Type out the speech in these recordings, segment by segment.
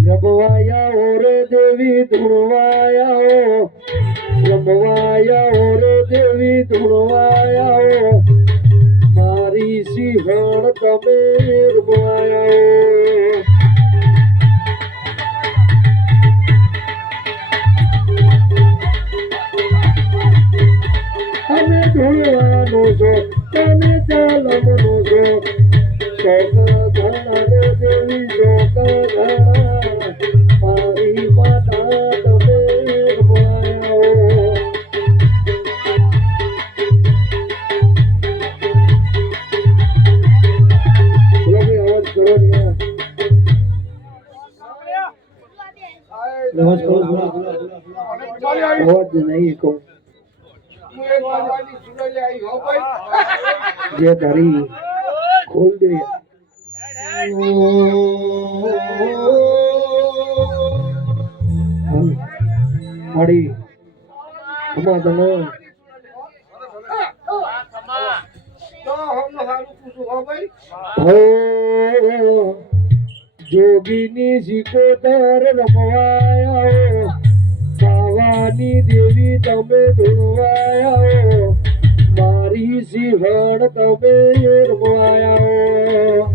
રમવાયા ઓરે દેવી ધૂળવાયા રમવાયા ઓરે દેવી ધૂળવાયા મારી સિંહણ તમે રમવાયા તમે ધૂળવાનો છો તમે ચાલમનો છો શોક ઘણા રે દેવી શોક ઘણા મારી માતા તમે રમવાયા અવાજ નહીં કહું જે ધરી ખોલ દે મળી ખમા તને જોગીની સિકોતર રમવાયા બાવાની દેવી તમે ધોવાયા મારી સિંહણ તમે રમવાયા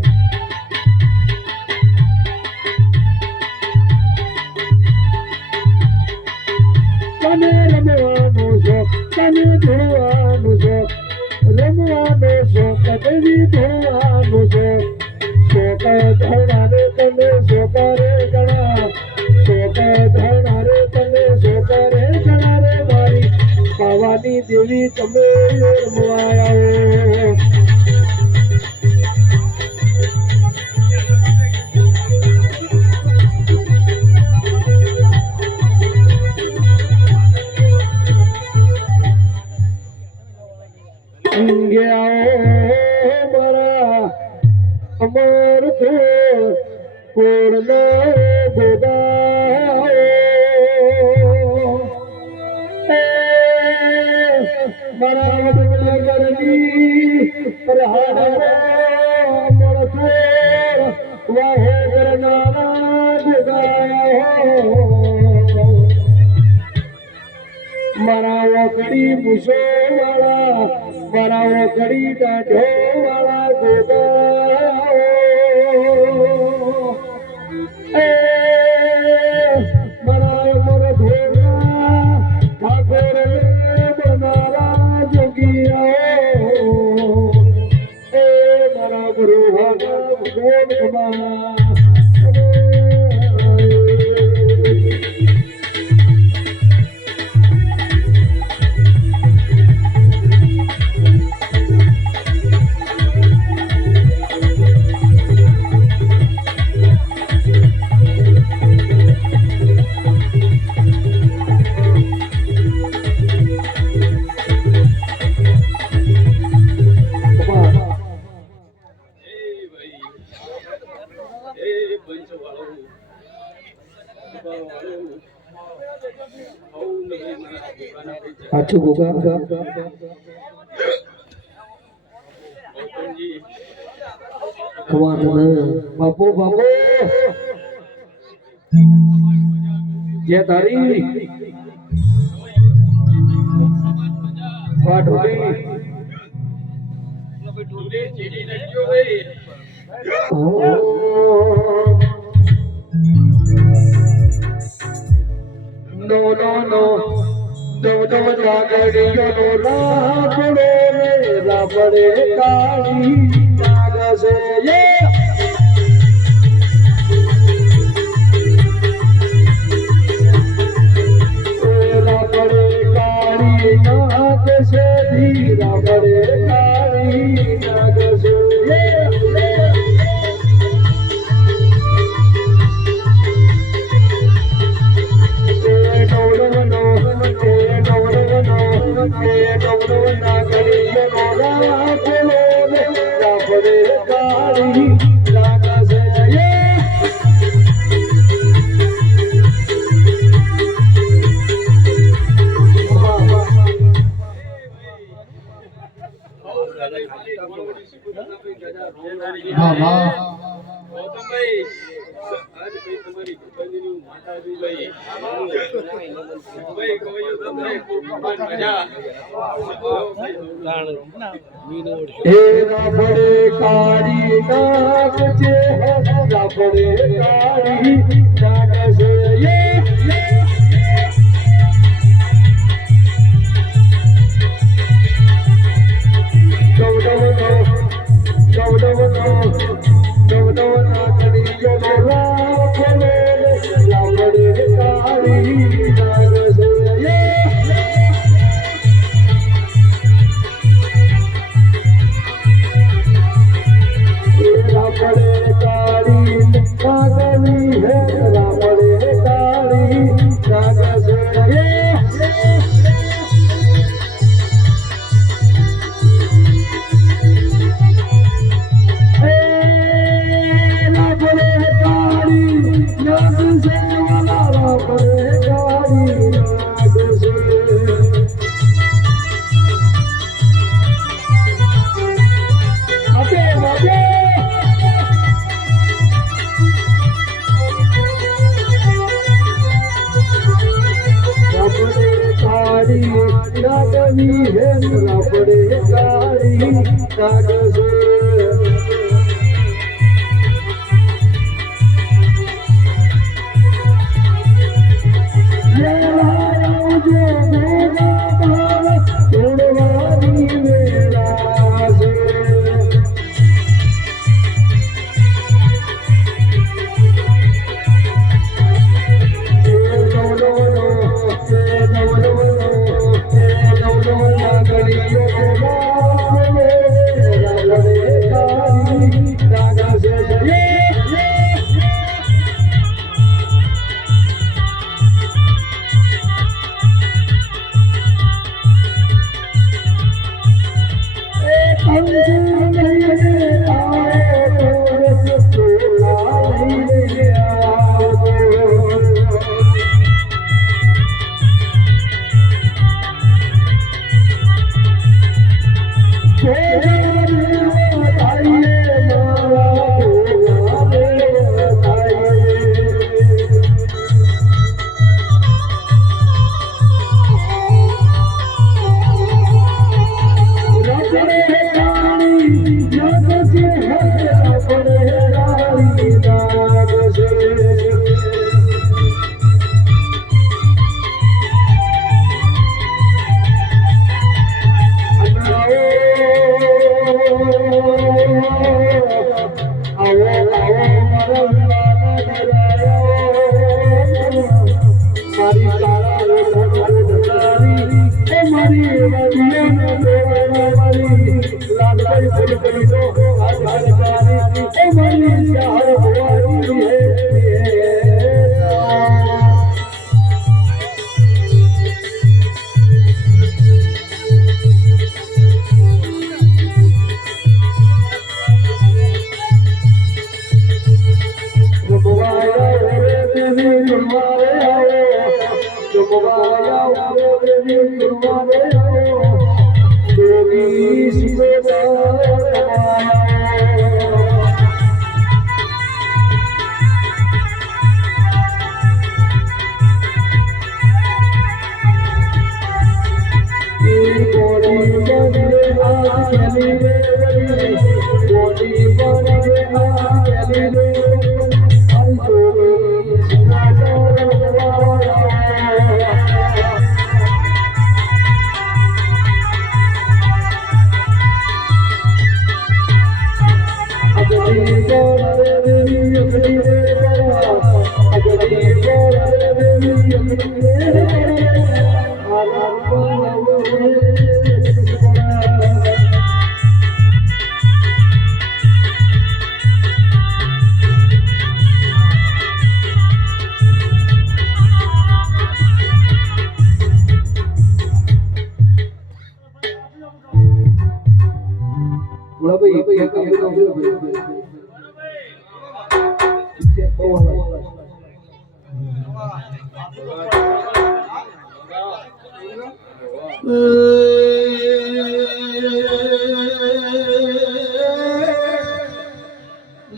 તને રમવાનો શોખ તને ધોવાનો શોખ રમવાનો શોખ દેવી ધોવાનો શોખ શોખ ધણા રે તને શોખ રે ગણા શોખ ધણા રે તને શોખ રે ગણા રે મારી પાવાની દેવી તમે રમવાયા અમર થો કોળનો ગોદા મારા વડગરની અમર થો વાહો ગરનારા ગોદા મારા વકડી મૂસો વાળા મારા વકડી દાઢો વાળા ગોદા સાચું ગોગા બાપુ બાપુ જે તારી વાટ હોલી નો નો નો લાગડીયો નો રાબડે રાબડે કાળી નાગસે રાબડે કાળી નાગસે રાબડે કાળી નાગસે રાબડે કાળી નાગ છે રાબડે કાળી નાગ છે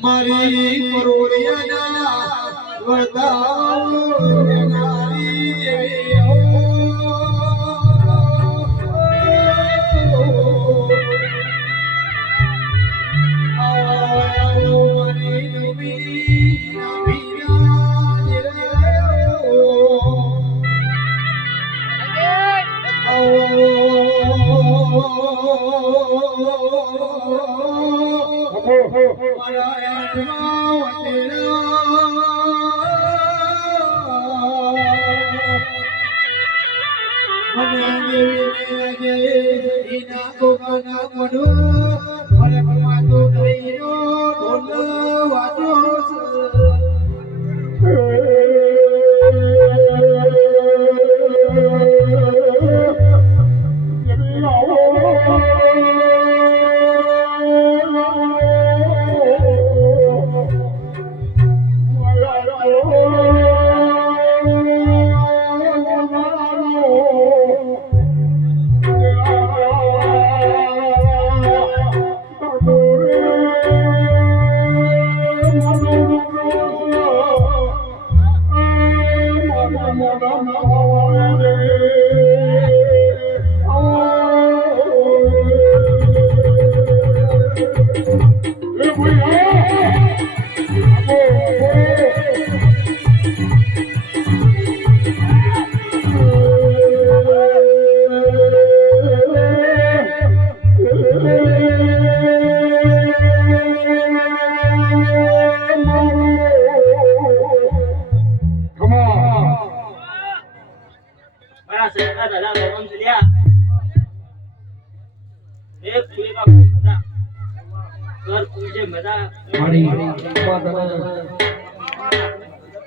મારી કરોડિયાના વરદાન નારી દેવી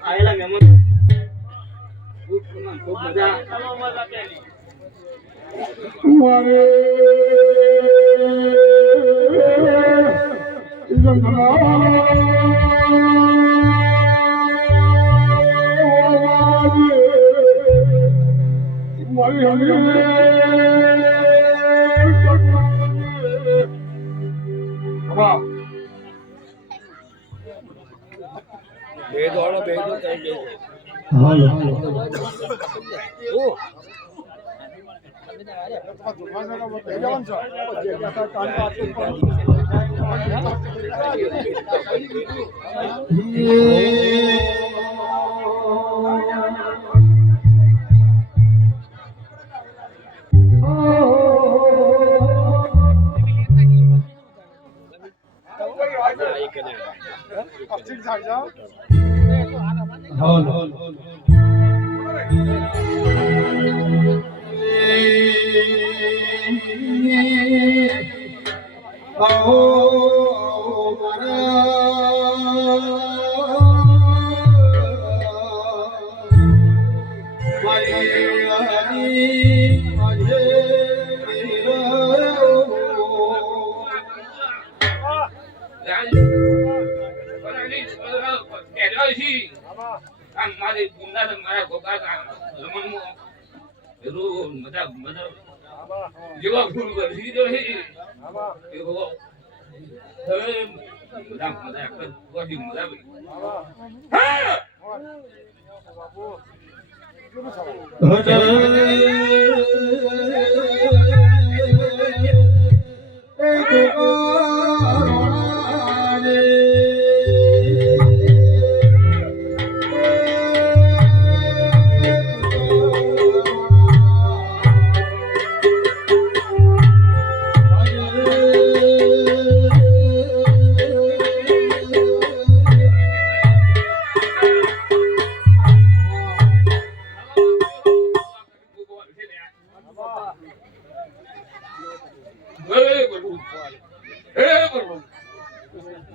આયેલા મહેમાન ખૂબ મજા મારે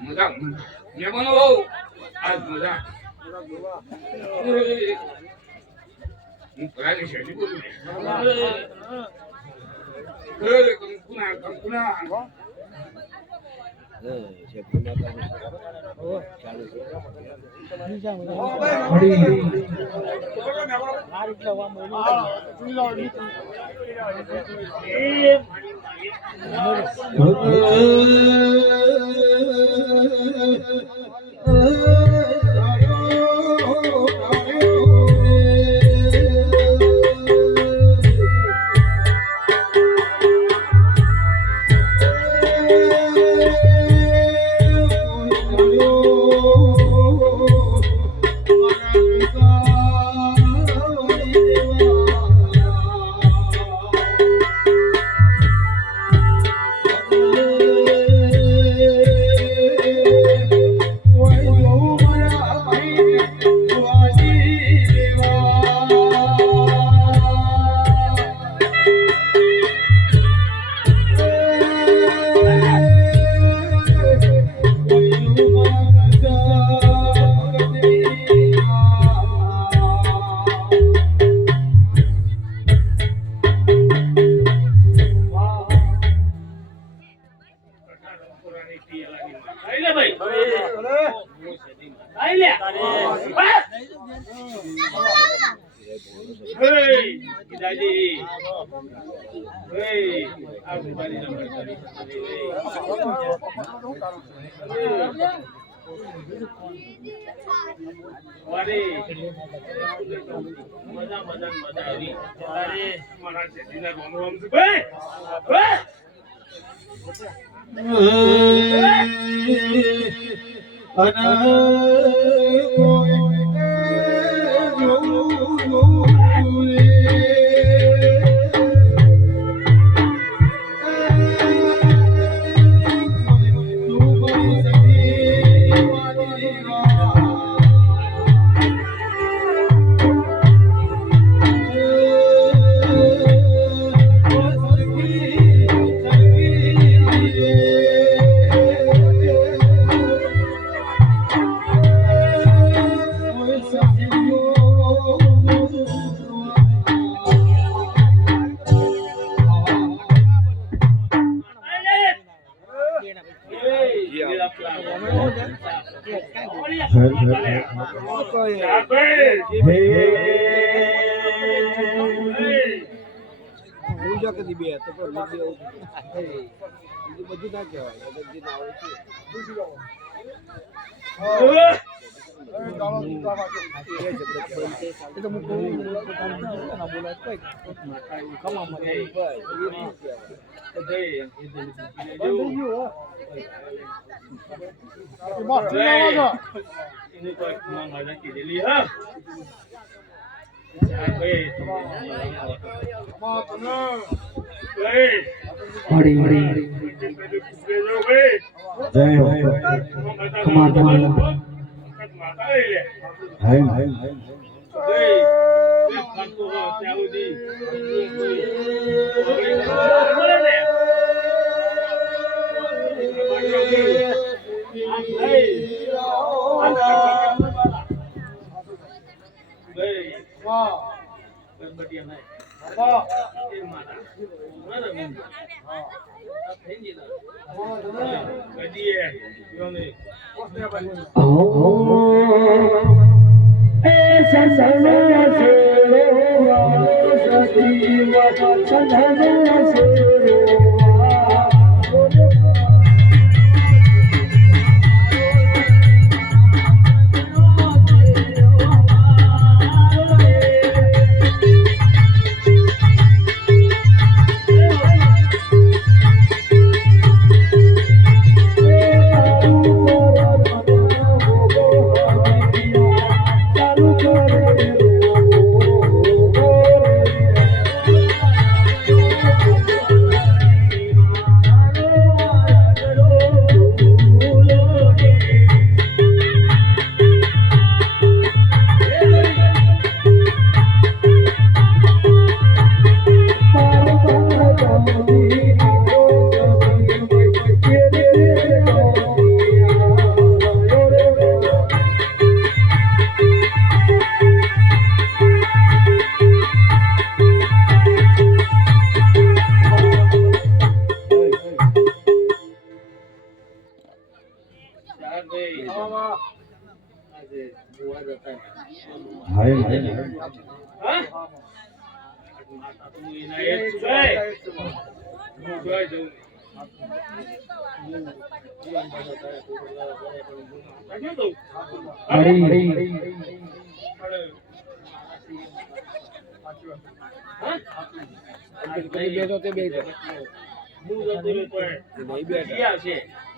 મજા મહેમાનો બહુ આજ મજા હું કરાની શૈલી બોલું કંકુના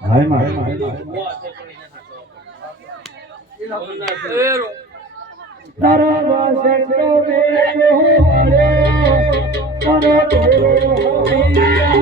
હાય તારા વાસે તો મેરો હરે તારો તોરો હરિયા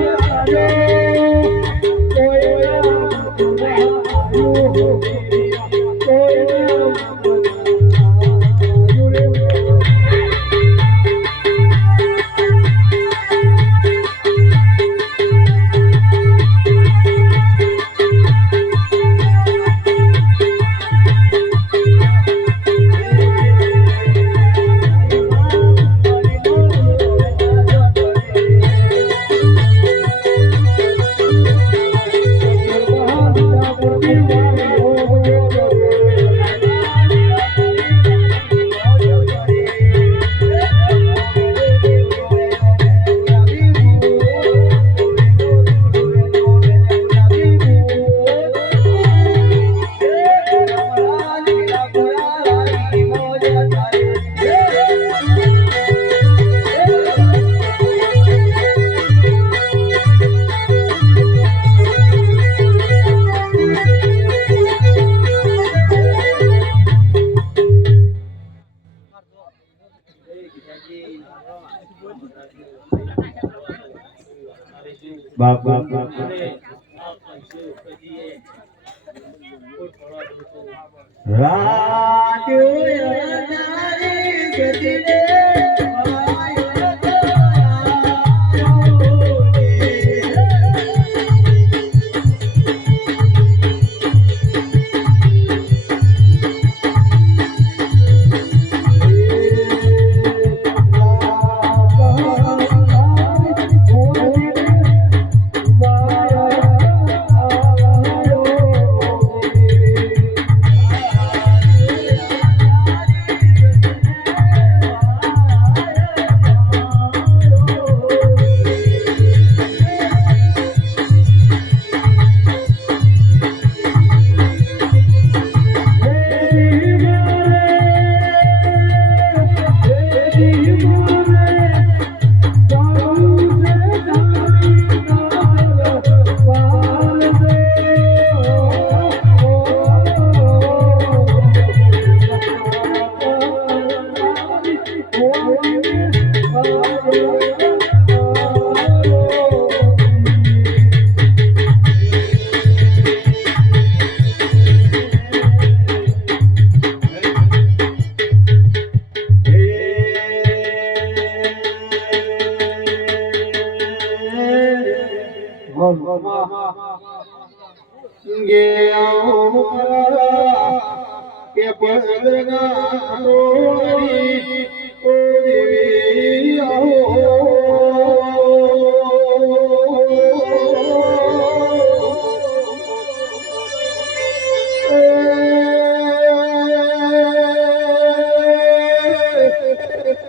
બાપ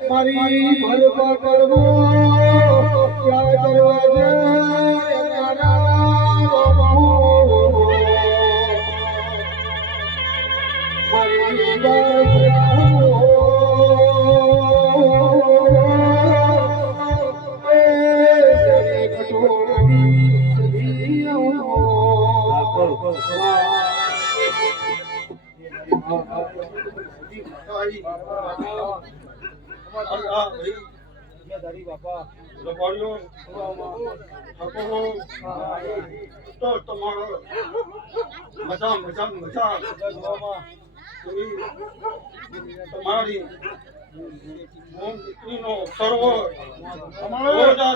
મારી ભરપા કરવો તમારી દીકરીનો સર્વ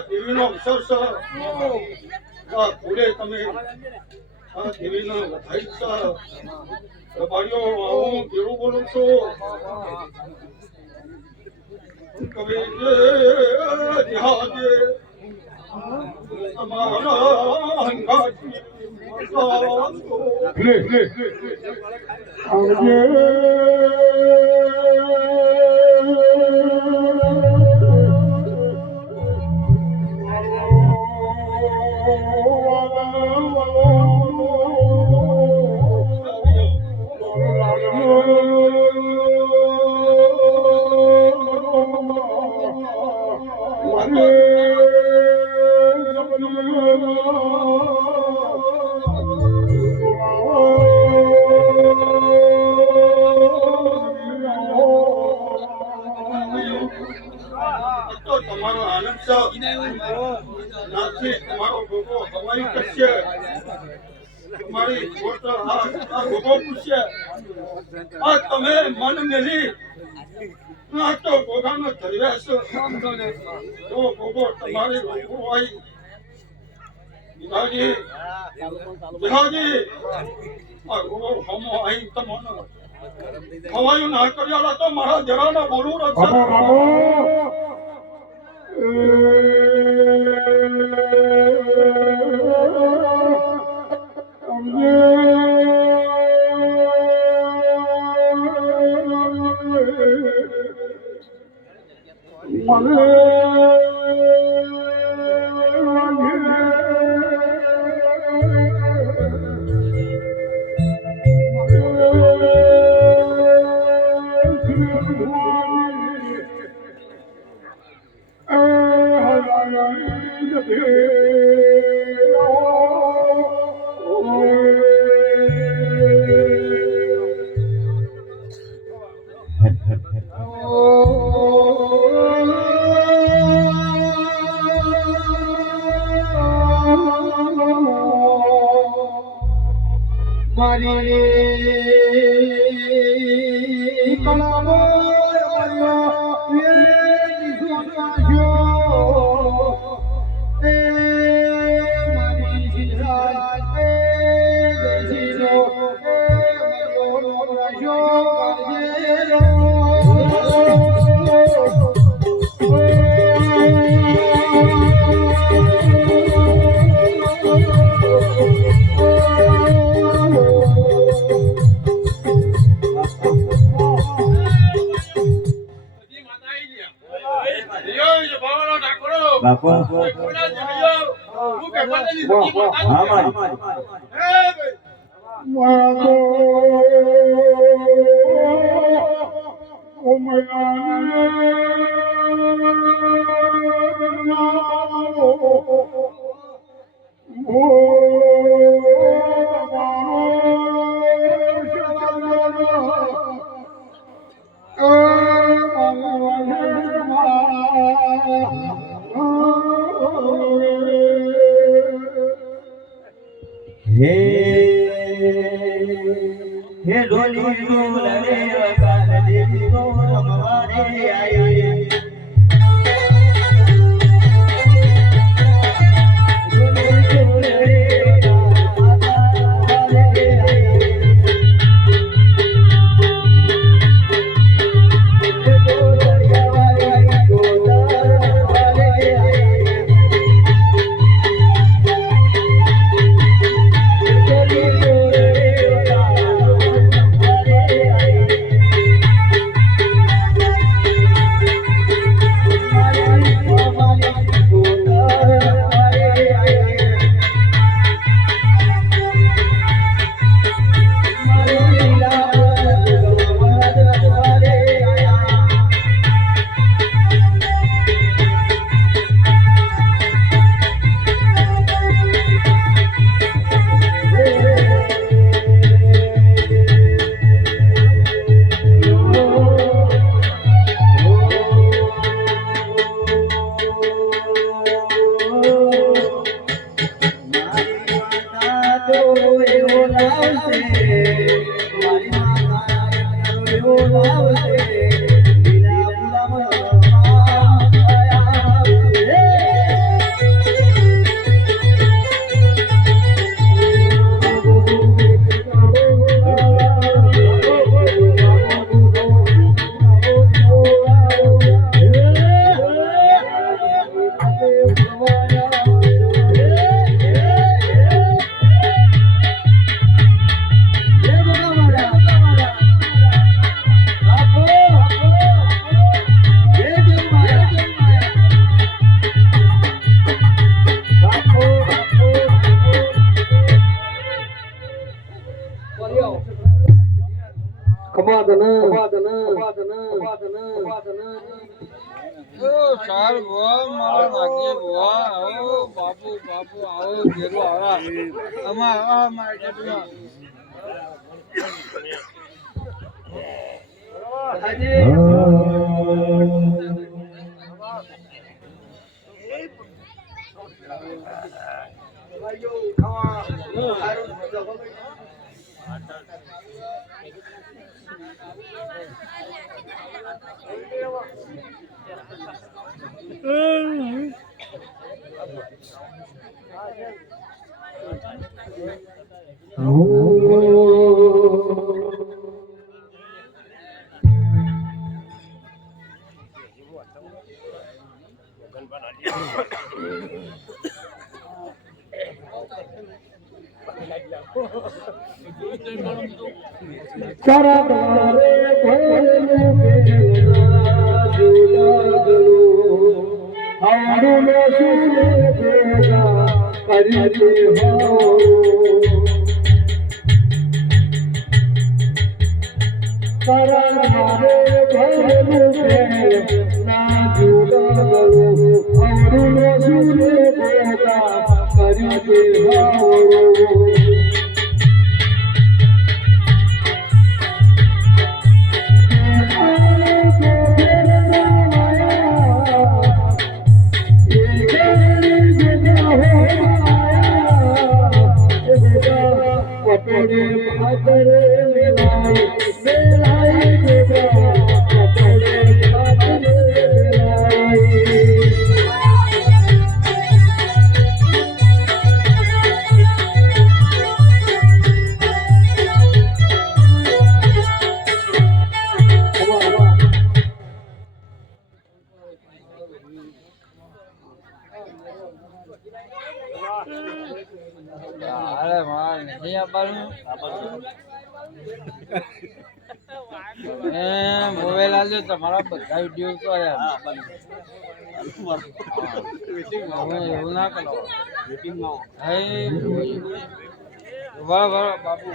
દેવીનો અવસર ભૂલે તમે દેવીનો વધાઈ રબારીઓ હું કેવું બોલું છું કવિ તમારા અંગાથી લે આવજે તો તમારો આનંદ છે નાથી તમારો ભોગો હવાઈ કરશે તમારી ખોટ આ ભોગો પૂછશે આ તમે મન મેલી ના તો ભોગાનો ધર્યા છો જો ભોગો તમારી ભોગો હોય વિભાજી આ ભોગો હમો અહીં તમને હવાયું ના કર્યા તો મારા જરાના બોલું રક્ષા મારી કળાવો બાપુ હા મારી હે ડોલી ડોલે વગાડ દેવી નો રમવારે આઈ Bye. ચાલ ભુવા મારો નાખીએ ભુવા આવો બાપુ બાપુ આવો ઘેરો આવા આમાં માર્કેટમાં અરે માર નહીં આપવાનું મોબાઈલ આલ્યો તમારા બધા વિડીયો તો એવું ના કરો બરાબર બાપુ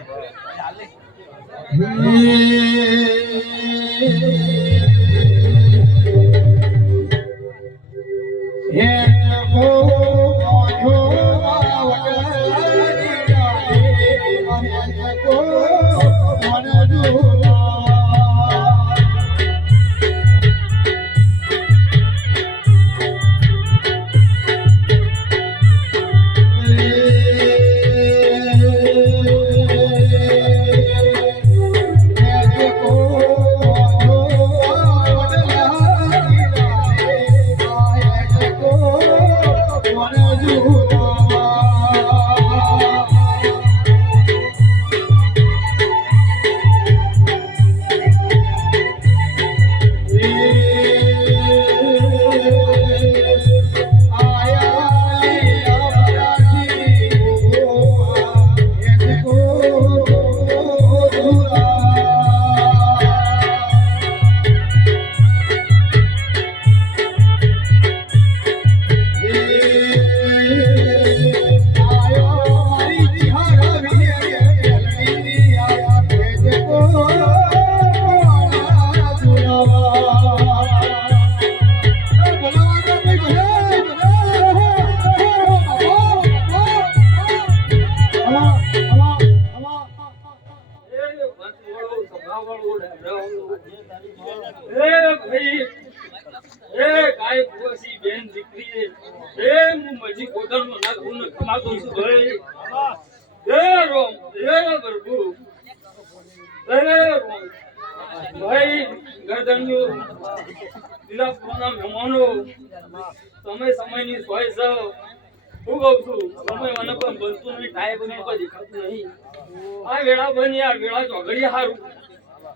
સમયની ચોઈસ હું કહું છું સમય મને પણ બનતું નહીં ટાઈમ મને કોઈ દેખાતું નહીં આ વેળા બની આ વેળા ચોઘડી હારું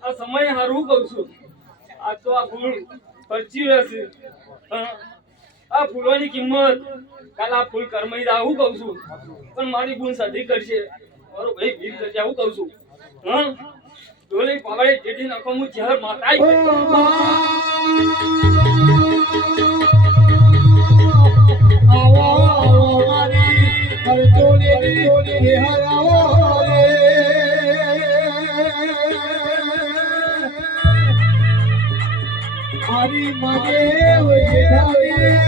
આ સમય હારું કહું છું આ તો આ ફૂલ ખર્ચી રહેશે આ ફૂલોની કિંમત કાલ આ ફૂલ કરમઈ દા હું કહું છું પણ મારી ગુણ સધી કરશે મારો ભાઈ ભીલ કરશે હું કહું છું ડોલી પાવડે જેડી નાખો હું ઝેર માતાઈ હર ચોલી હરાવો રે મારી માગે જેઠાણી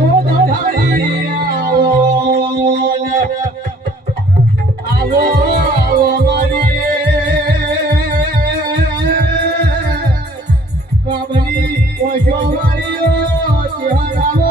ઓ દાઢારી આવો આવો આવો મારી કાબરી ઓછો મારીઓ ચહેરાવો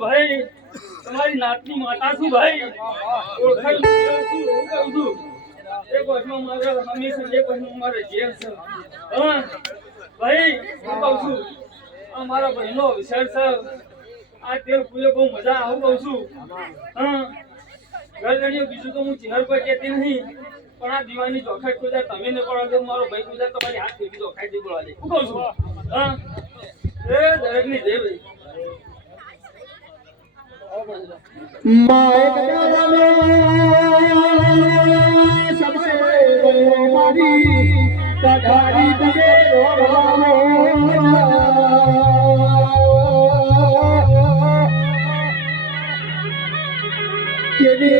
મારી તમારી નાતની માતા છું ભાઈ ઓળખાણ છું હું કહું છું એક વર્ષમાં મારા હંમેશા એક વર્ષમાં મારે જેલ છે હા ભાઈ હું કહું છું આ મારા ભાઈનો વિચાર છે આ તેલ પૂરે બહુ મજા આવું કહું છું હા ઘરગણીઓ બીજું તો હું ચહેર પર કહેતી નહીં પણ આ દીવાની ચોખાઈ કોઈ તમે ને પડવા દે મારો ભાઈ કોઈ તમારી હાથ ભેગી ચોખાઈ દે બોલવા દે હું કહું છું હા એ દરેકની જય ભાઈ માય કદાને સમય મારી કઢારી દે રોવાનો જેને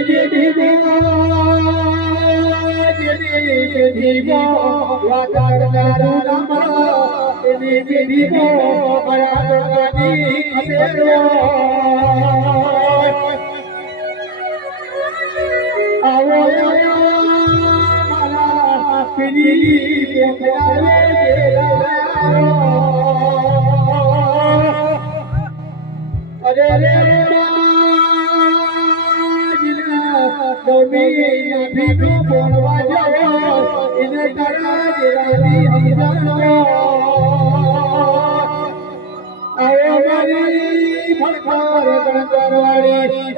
જીવો વાતાવરણ નામ એને જીવો બરાબરની ખબરો આવો મારા પીરી પોખરાવે અરે રે જીના ભીનો બોલવા જાઓ એને તારા જેરાની સમજાવો આવો મારી ફળકાર ગણકરવાળી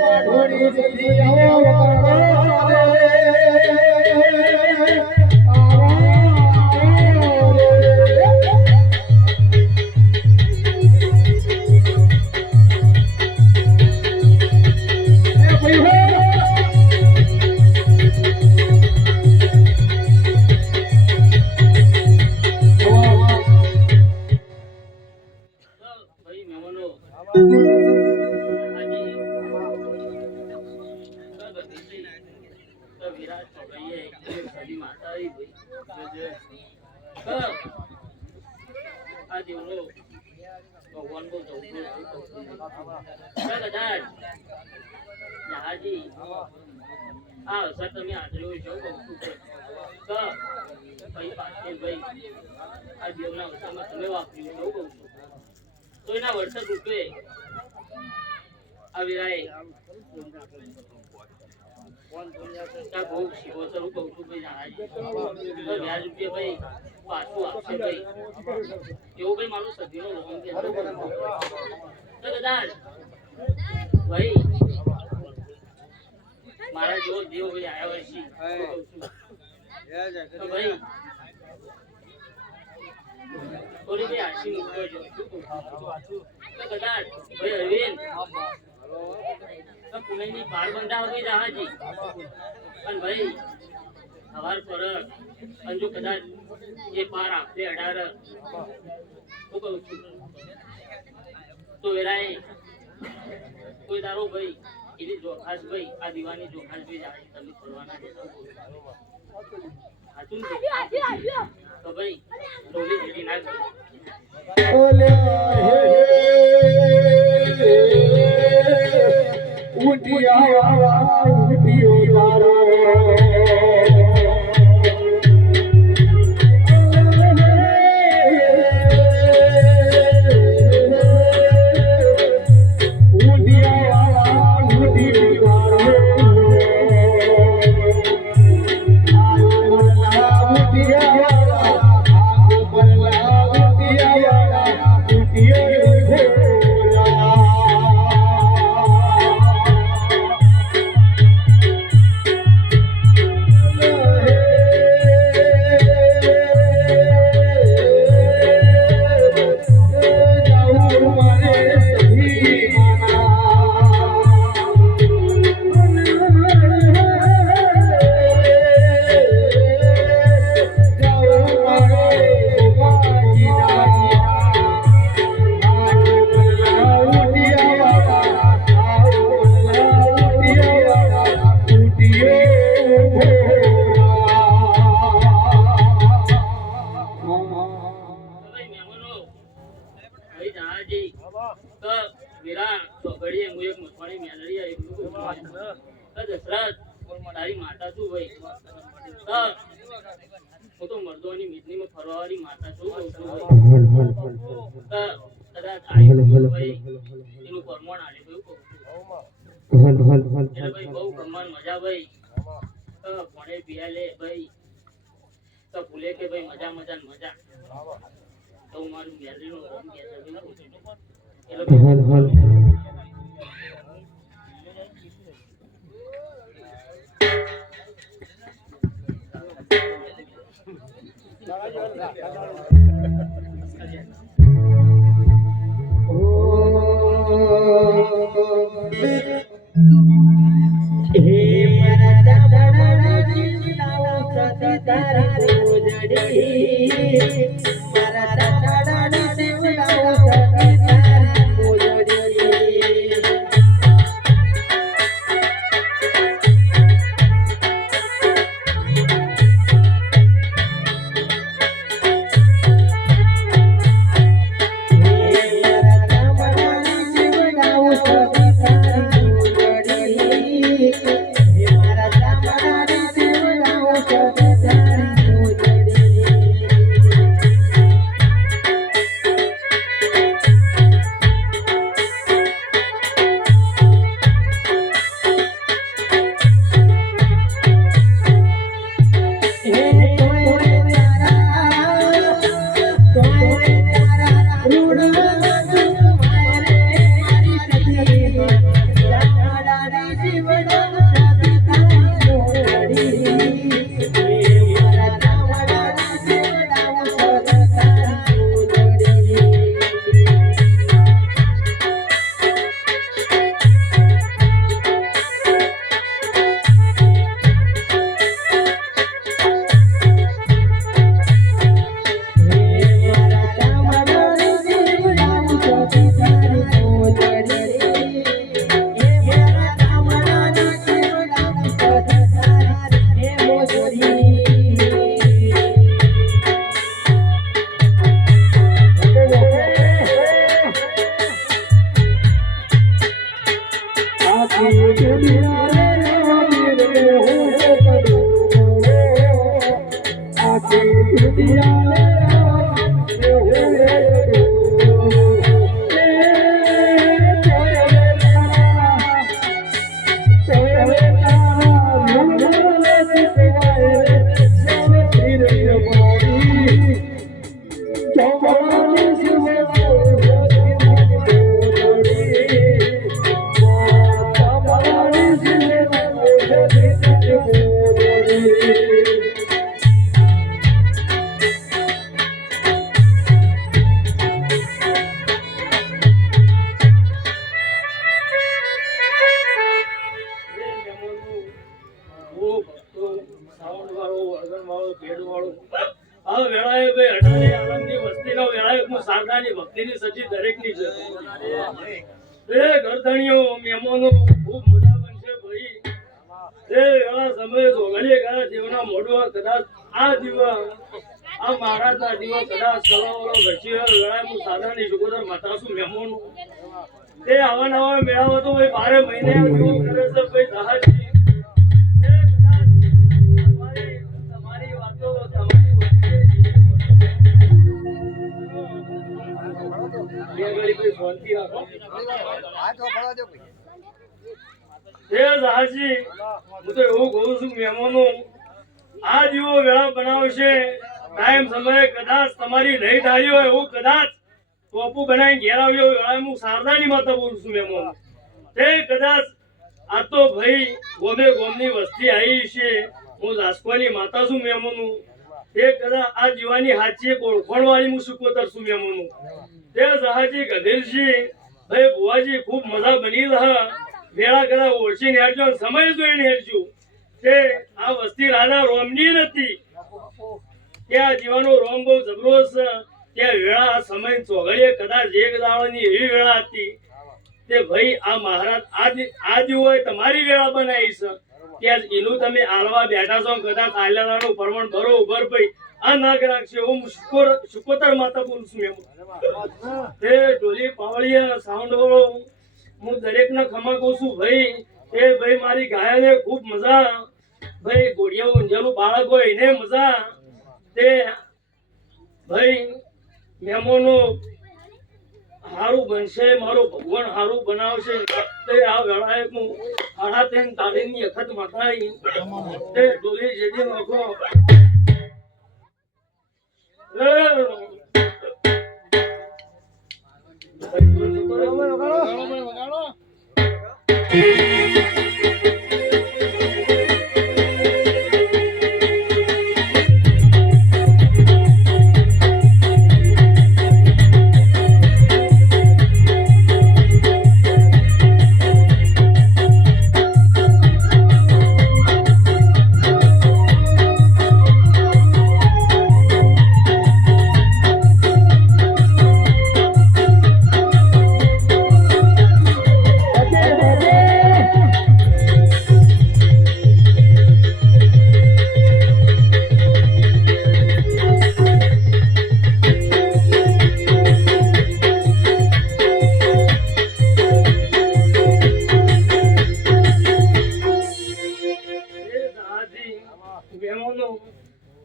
માઢોડી સુધી આવો મારા જો દેવ ભાઈ આવ્યા છે તો ભાઈ થોડી ભાઈ આશી મૂકજો તો કદાચ ભાઈ અરવિંદ તો પુણેની પાર બંધા વગી જહાજી અને ભાઈ સવાર ફરક અને જો કદાચ એ પાર આપે 18 હું કહું છું તો વેરાય કોઈ દારો ભાઈ એની જોખાસ ભાઈ આ દીવાની જોખાસ ભાઈ જાય તમે ફરવાના દેતા સાચું છે તો ભાઈ ડોલી જેડી ના ઓલે ઉઠિયા ઉઠિયો તારો ભાઈ જહાજી તો મેરા ચોગડીએ હું એક મથવાણી મેલડી આવી દશરથ તારી માતા છું ભાઈ હું તો મર્દોની મીટનીમાં ફરવાવાળી માતા છું કહું છું ભાઈ કદાચ ભાઈ એનું પરમાણ આલે ભાઈ કહું છું એટલે ભાઈ બહુ ગમન મજા ભાઈ કોણે પિયા લે ભાઈ તો ભૂલે કે ભાઈ મજા મજા ને મજા તો મારું મેલરીનું રોમ કે છે ભક્તિની સજી દરેકની છે એ ગરદણીઓ મહેમાનો ખૂબ મજા બનશે ભાઈ એ એવા સમયે સોગલીએ ગયા જીવના મોઢું કદાચ આ દીવા આ મહારાજના દીવા કદાચ સવારો ઘસી વેળાએ હું સાદાની જુગોદર માતાસુ મહેમાનો એ આવા નવા મેળાવો તો ભાઈ 12 મહિને એવું કરે છે ભાઈ સહાજી તમારી વાતો આ દીવો વેળા બનાવશે ટાઈમ સમયે કદાચ તમારી નહીં થાય હોય એવું કદાચ ટોપુ બનાવી ઘેર આવ્યો હોય હું શારદાની માતા બોલું છું મહેમાન તે કદાચ આ તો ભાઈ ગોમે ગોમની વસ્તી આવી છે હું જાસકોની માતા છું મહેમાનું તે કદાચ આ જીવાની હાચી ઓળખણ વાળી હું સુકોતર છું મહેમાનું તે જહાજી ગધેરજી ભાઈ બુવાજી ખૂબ મજા બની રહ્યા વેળા કદાચ ઓળખીને હેરજો સમય જોઈને હેરજો તે આ વસ્તી રાજા રોમની નથી કે આ જીવાનો રોમ બહુ જબરો છે કે વેળા સમય ચોઘડીએ કદાચ એક દાડાની એવી વેળા હતી તે ભાઈ આ મહારાજ આ હોય તમારી વેળા બનાવી છે કે એનું તમે આલવા બેઠા છો કદાચ આલ્યાનું પ્રમાણ બરોબર ભાઈ આ નાગ રાખશે હું શુકોતર માતા બોલું છું એમ તે ઢોલી પાવળિયા સાઉન્ડ વાળો હું દરેકને ખમા કહું છું ભાઈ એ ભાઈ મારી ગાયને ખૂબ મજા ભાઈ ઘોડિયા ઊંઝાનું બાળક હોય એને મજા તે ભાઈ મહેમાનો હારું બનશે મારો ભગવાન હારું બનાવશે તે આ વેળાએ હું 3:30 તારીખની વખત માતાઈ તે ડોલી જેડી નાખો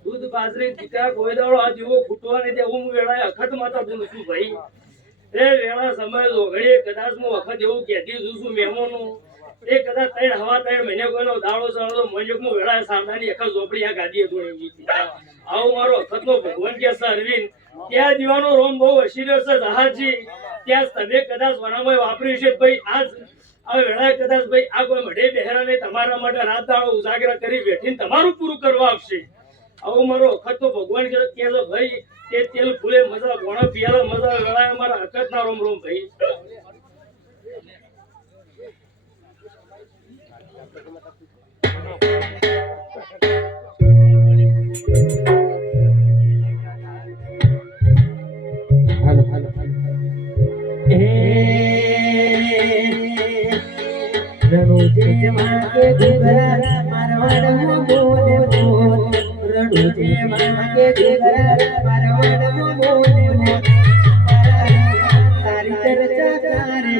દૂધ બાજરી ટીકા કોઈ દાડો આ જેવો ફૂટવા નહીં હું વેળાએ અખત માતા બોલું છું ભાઈ એ વેળા સમય ઘડીએ કદાચ હું વખત એવું કહેતી છું મહેમાનો એ કદાચ 3 મહિને કોઈનો દાડો ચાલો મને હું વેળાએ સામનાની અખત ઝોપડી આ ગાદીએ જોડી આવું મારો અખતનો ભગવાન કે છે અરવિંદ ત્યાં દીવાનો રોમ બહુ હસી રહ્યો છે જહાજી ત્યાં તમે કદાચ વનામાં વાપર્યું છે ભાઈ આજ આ વેળાએ કદાચ ભાઈ આ કોઈ મઢે બહેરાને તમારા માટે રાત દાડો ઉજાગરા કરી બેઠીને તમારું પૂરું કરવા આવશે આવો મારો અખત તો ભગવાન કે છે ભાઈ કે તેલ ફૂલે મજા ભોણો પિયાલા મજા વેળાએ મારા અખત ના રોમ રોમ ભાઈ રણુજે માકે ઘુઘરા મારવાડનો બોલે બોલ રણુજે માકે ઘુઘરા મારવાડનો બોલે બોલ તારી ચર્ચા કરે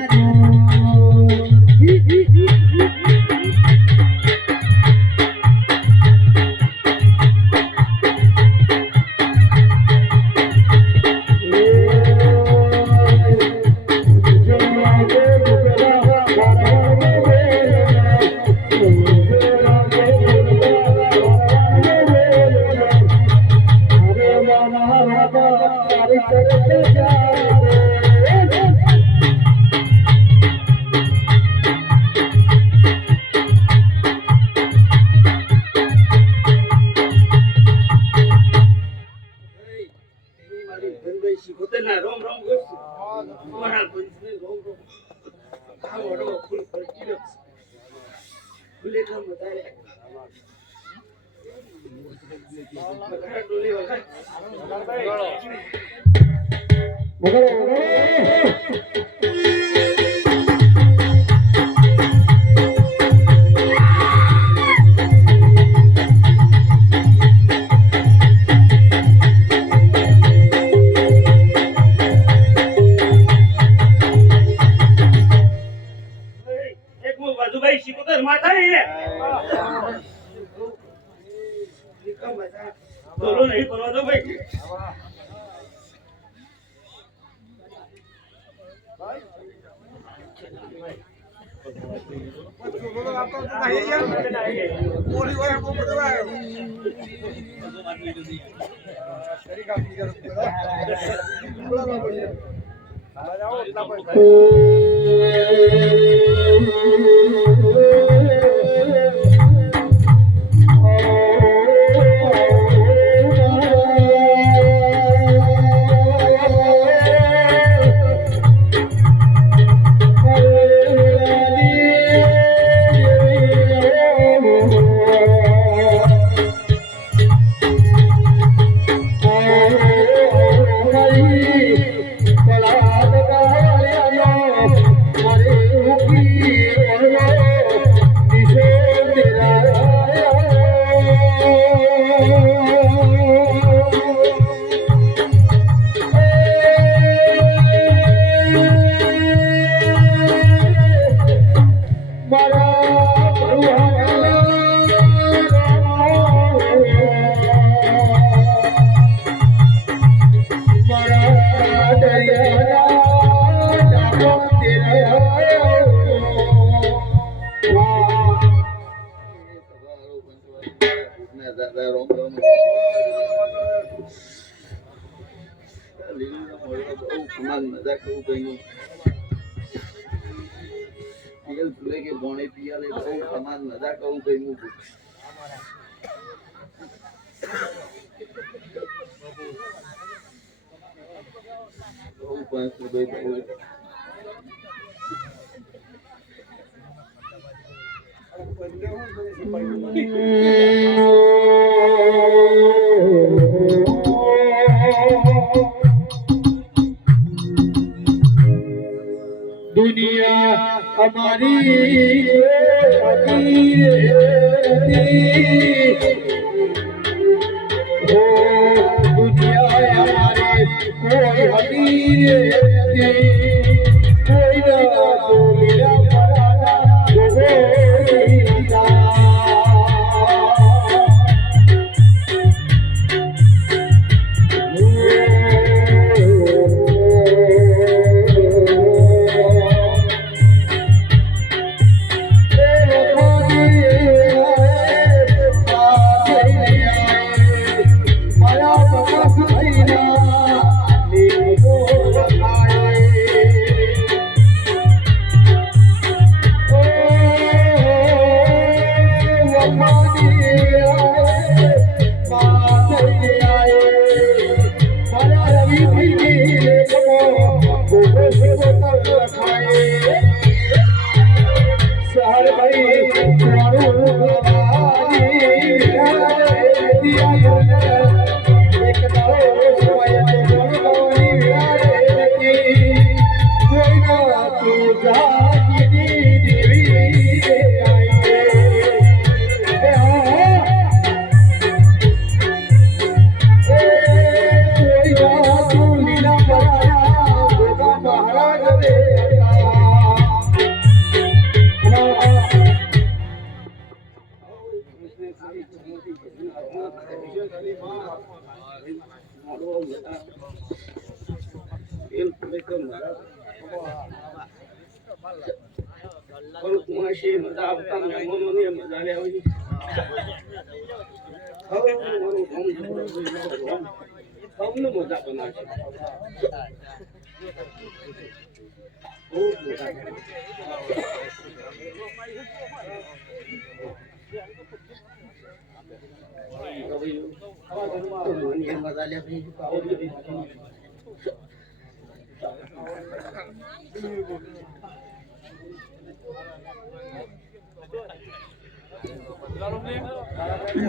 કમાલ મજા કહું કઈ પિયલ ભૂલે કે બોણે પિયાલે બહુ કમાલ મજા કહું કઈ હું બહુ 5 રૂપિયા બહુ दुनिया हमारी अमीर हो दुनिया हमारे कोई अमीर कोई ना तो मेरा पराना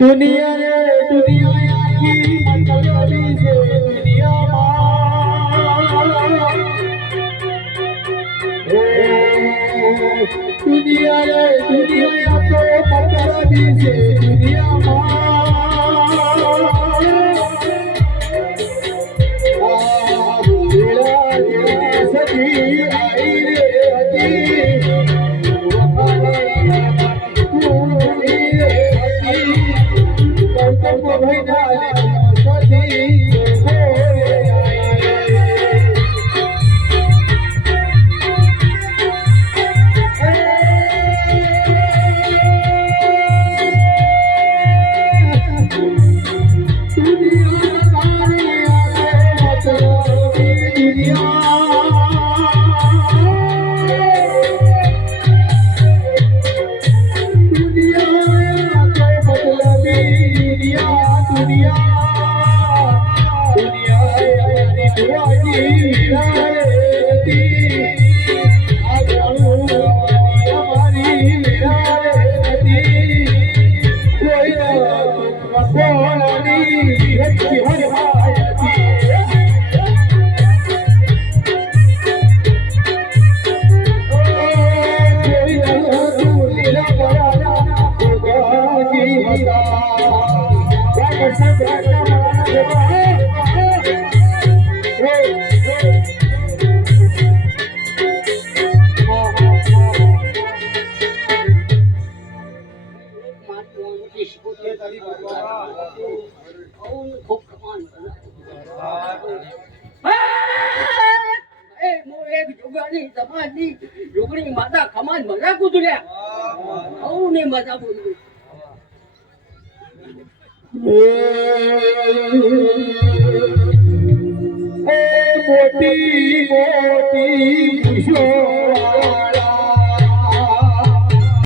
दुनिया रे दुनिया की मतलबी से दुनिया दुनिया रे दुनिया तो मतलबी से दुनिया सजी आई रे ઢોકળી માતા ખમાન મજા કૂદલ્યા આવું ને મજા બોલ્યું મોટી મોટી ખુશો